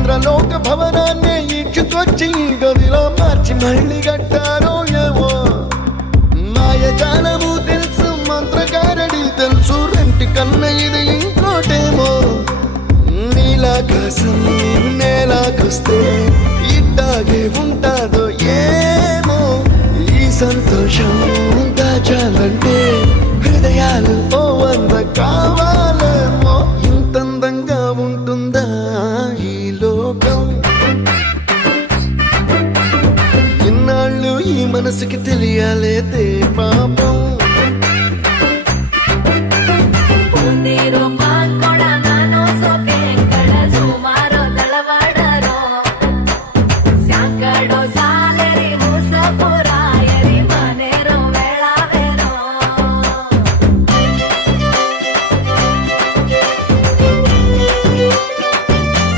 ఇంద్రలోక భవనాన్ని ఈడ్చుకొచ్చి గదిలో మార్చి మళ్ళీ కట్టారో ఏమో మాయజాలము తెలుసు మంత్రగారడి తెలుసు రెంటి కన్న ఇది ఇంకోటేమో నీలాకాశం నేలాకొస్తే ఇట్టాగే ఉంటాదో ఏమో ఈ సంతోషం దాచాలంటే హృదయాలు ఓ వంద కావాలేమో ఇంతందంగా ఉంటుందా ఈ లోకం ఇన్నాళ్ళు ఈ మనసుకి తెలియాలేదే పాపం